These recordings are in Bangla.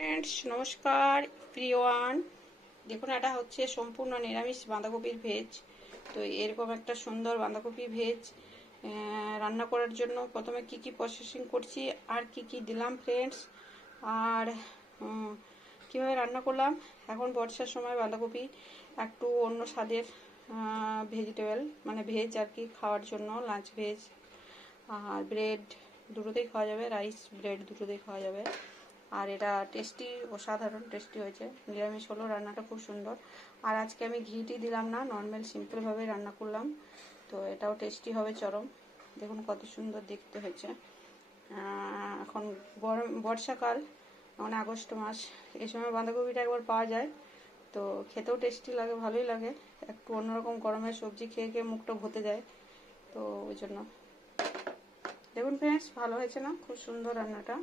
ফ্রেন্ডস নমস্কার প্রিয়ওয়ান দেখুন, এটা হচ্ছে সম্পূর্ণ নিরামিষ বাঁধাকপির ভেজ তো এরকম একটা সুন্দর বাঁধাকপি ভেজ রান্না করার জন্য প্রথমে কি কি প্রসেসিং করছি, আর কি কি দিলাম ফ্রেন্ডস আর কীভাবে রান্না করলাম? এখন বর্ষার সময় বাঁধাকপি একটু অন্য স্বাদের ভেজিটেবল মানে ভেজ আর কি খাওয়ার জন্য লাঞ্চ ভেজ আর ব্রেড দুটোতেই খাওয়া যাবে রাইস ব্রেড দুটোতেই খাওয়া যাবে। আর এটা টেস্টি অসাধারণ টেস্টি হয়েছে। নিরামিষ হলো রান্নাটা খুব সুন্দর। আর আজকে আমি ঘিটি দিলাম না নর্মাল সিম্পলভাবে রান্না করলাম। তো এটাও টেস্টি হবে, চরম। দেখুন কত সুন্দর দেখতে হয়েছে। এখন বর্ষাকাল মানে আগস্ট মাস। এই সময় বাঁধাকপিটা একবার পাওয়া যায়। তো খেতেও টেস্টি লাগে, ভালোই লাগে। একটু অন্যরকম গরমের সবজি খেয়ে খেয়ে মুখটা ভতে যায়। তো ওই জন্য। দেখুন ফ্রেন্ডস ভালো হয়েছে না? খুব সুন্দর রান্নাটা।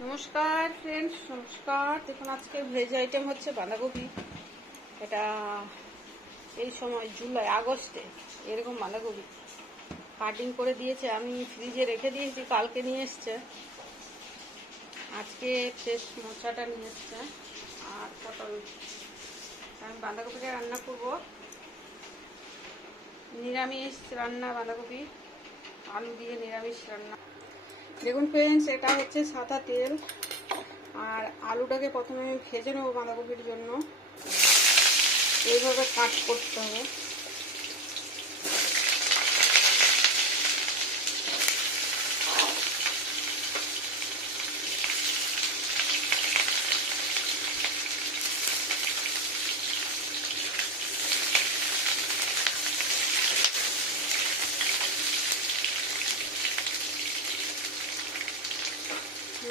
নমস্কার ফ্রেন্ডস নমস্কার। দেখুন আজকে ভেজ আইটেম হচ্ছে বাঁধাকপি। এটা এই সময় জুলাই, আগস্টে এরকম বাঁধাকপি। কাটিং করে দিয়েছে, আমি ফ্রিজে রেখে দিয়েছি, কালকে নিয়ে এসছে। আজকে ফ্রেশ মোচাটা নিয়ে এসছে। আর পটল। আমি বাঁধাকপিটা রান্না করব। নিরামিষ রান্না বাঁধাকপি। আলু দিয়ে নিরামিষ রান্না। দেখুন ফ্রেন্ডস এটা হচ্ছে সাদা তেল। আর আলুটাকে প্রথমে আমি ভেজে নেব বাঁধাকপির জন্য। এইভাবে কাট করতে হবে।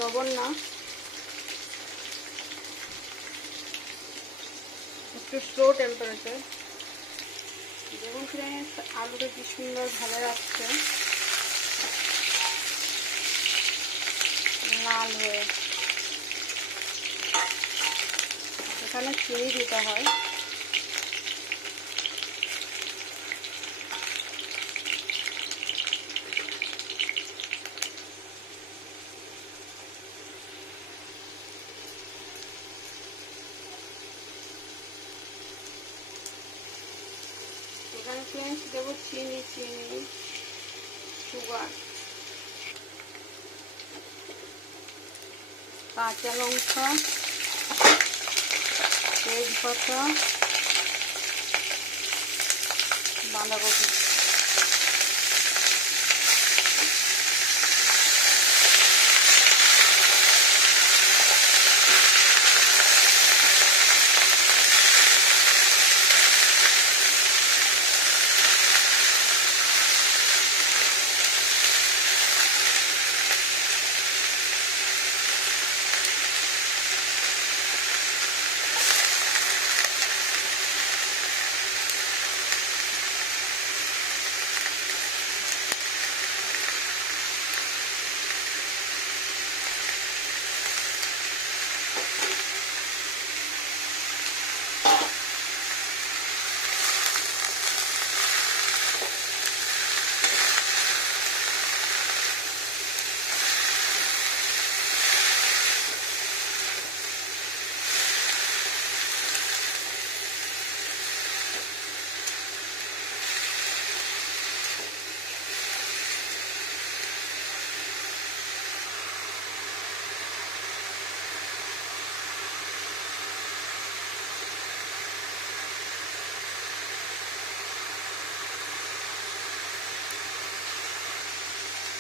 লবণ না। একটু স্লো টেম্পারেচার দেখুন ফ্রেন্ডস, আলুটা কি সুন্দর ভালো যাচ্ছে লাল হয়ে। এখানে চিনি দিতে হয়। এখানে ফ্রেন্ডস দেবো চিনি চিনি সুগার কাঁচা লঙ্কা তেজপাতা বাঁধাকপি।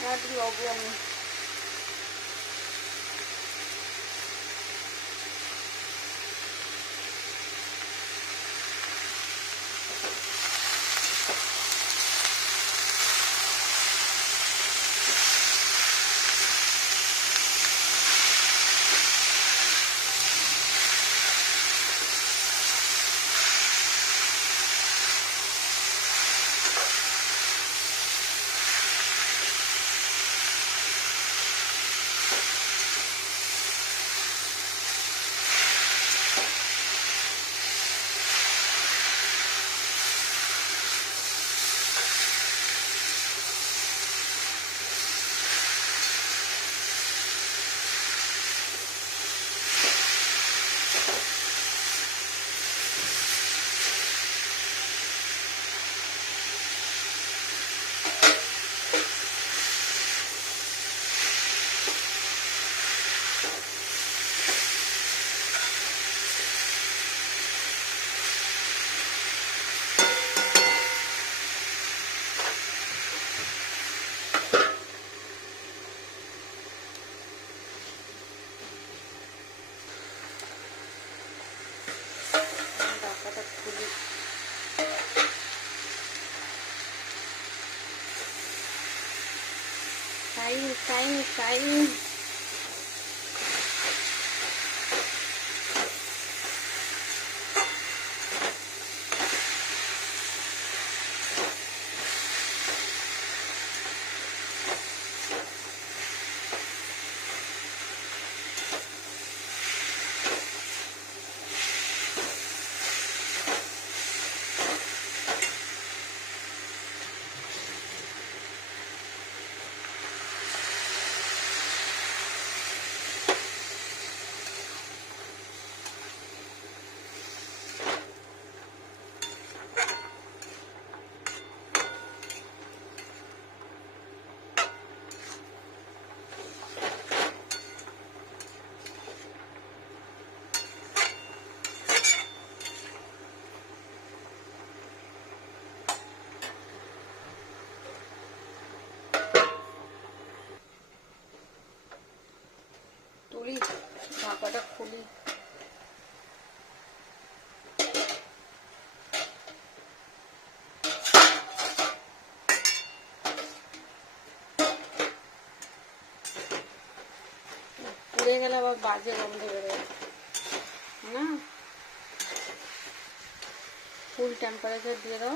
আর লবণ টাইম তুলি ঢাকাটা খুলি। পুড়ে গেলে আবার বাজে গন্ধ না? ফুল টেম্পারেচার দিয়ে দাও।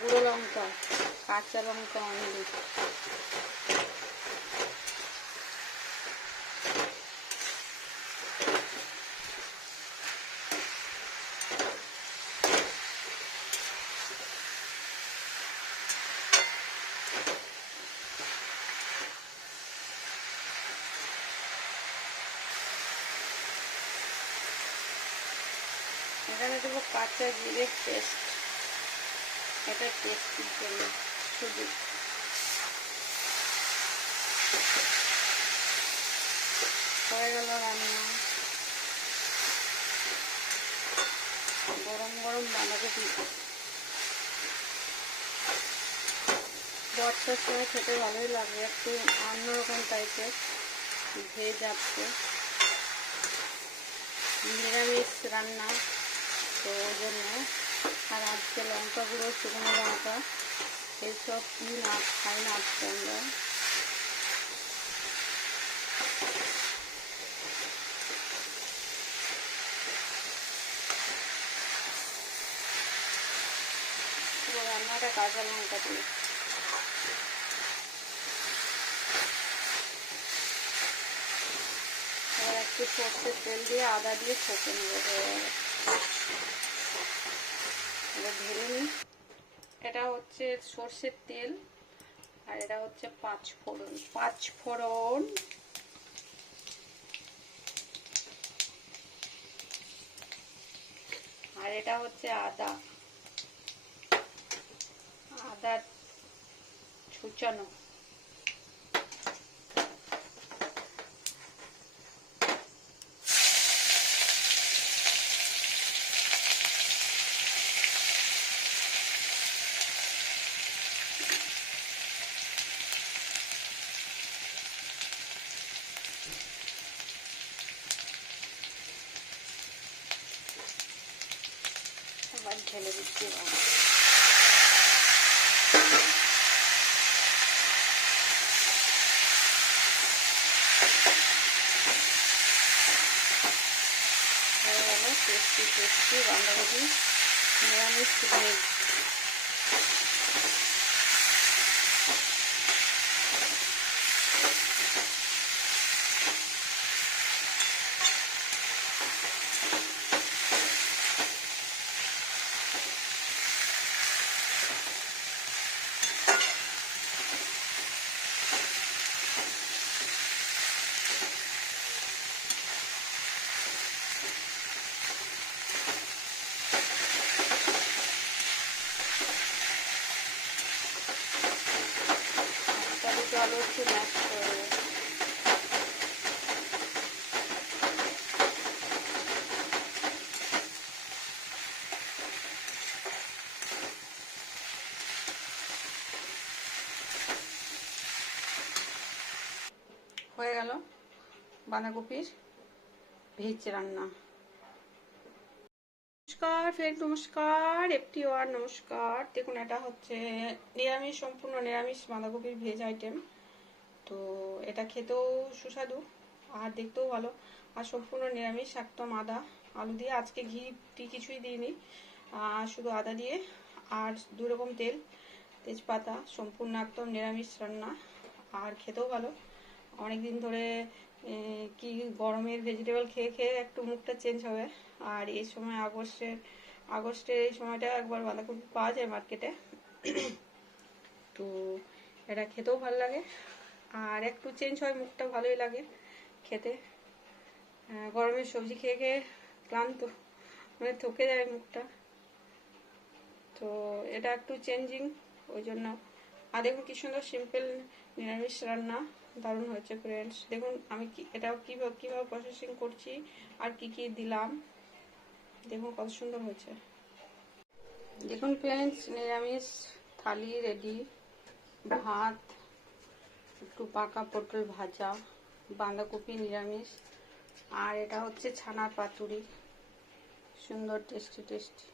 গুঁড়ো লঙ্কা। কাঁচা লঙ্কা অনলি এখানে দেবো কাঁচা জিরে পেস্ট। এটা টেস্টির জন্য শুধু হয়ে গেল রান্না গরম গরম বাঁধাকপি বর্ষার সময় খেতে ভালোই লাগে একটু অন্যরকম টাইপের ভেজ আপছে নিরামিষ রান্না তো ওই জন্য আর আজকে লঙ্কা গুঁড়ো শুকনো লঙ্কা এইসব কি না খাই না আজকে আমরা পুরো রান্নাটা কাঁচা লঙ্কা দিয়ে এবার একটু সর্ষের তেল দিয়ে আদা দিয়ে ছেঁকে নেব হয়ে গেল এবার ঢেলে নিই এটা হচ্ছে সর্ষের তেল, আর এটা হচ্ছে পাঁচ ফোড়ন। পাঁচ ফোড়ন। আর এটা হচ্ছে আদা। আদা ছুচানো। ঢেলে দিচ্ছি। হয়ে টেস্টি টেস্টি বাঁধাকপি নিরামিষ ভেজ তাহলে জল একটু ম্যাশ করে দেবো। হয়ে গেল বাঁধাকপির ভেজ রান্না। নমস্কার, ফ্রেন্ড নমস্কার, এফটি ওয়ার নমস্কার। দেখুন, এটা হচ্ছে নিরামিষ, সম্পূর্ণ নিরামিষ বাঁধাকপির ভেজ আইটেম। তো এটা খেতেও সুস্বাদু আর দেখতেও ভালো। আর সম্পূর্ণ নিরামিষ, একদম আদা, আলু দিয়ে। আজকে ঘি টি কিছুই দিইনি শুধু আদা দিয়ে। আর দু রকম তেল, তেজপাতা, সম্পূর্ণ একদম নিরামিষ রান্না। আর খেতেও ভালো। অনেক দিন ধরে কি গরমের ভেজিটেবল খেয়ে খেয়ে একটু মুখটা চেঞ্জ হবে। আর এই সময় আগস্টের আগস্টের এই সময়টা একবার বাঁধাকপি পাওয়া যায় মার্কেটে তো এটা খেতেও ভালো লাগে। আর একটু চেঞ্জ হয় মুখটা ভালোই লাগে খেতে। গরমের সবজি খেয়ে খেয়ে ক্লান্ত মানে থকে যায় মুখটা তো এটা একটু চেঞ্জিং ওই জন্য। আর দেখুন কি সুন্দর সিম্পল নিরামিষ রান্না। দারুণ হয়েছে ফ্রেন্ডস দেখুন, আমি কি এটা কীভাবে কীভাবে প্রসেসিং করছি আর কি কি দিলাম। দেখুন কত সুন্দর হয়েছে। দেখুন ফ্রেন্ডস নিরামিষ, থালি রেডি ভাত, একটু পাকা পটল ভাজা, বাঁধাকপি নিরামিষ, আর এটা হচ্ছে ছানার পাতুরি। সুন্দর টেস্টি টেস্টি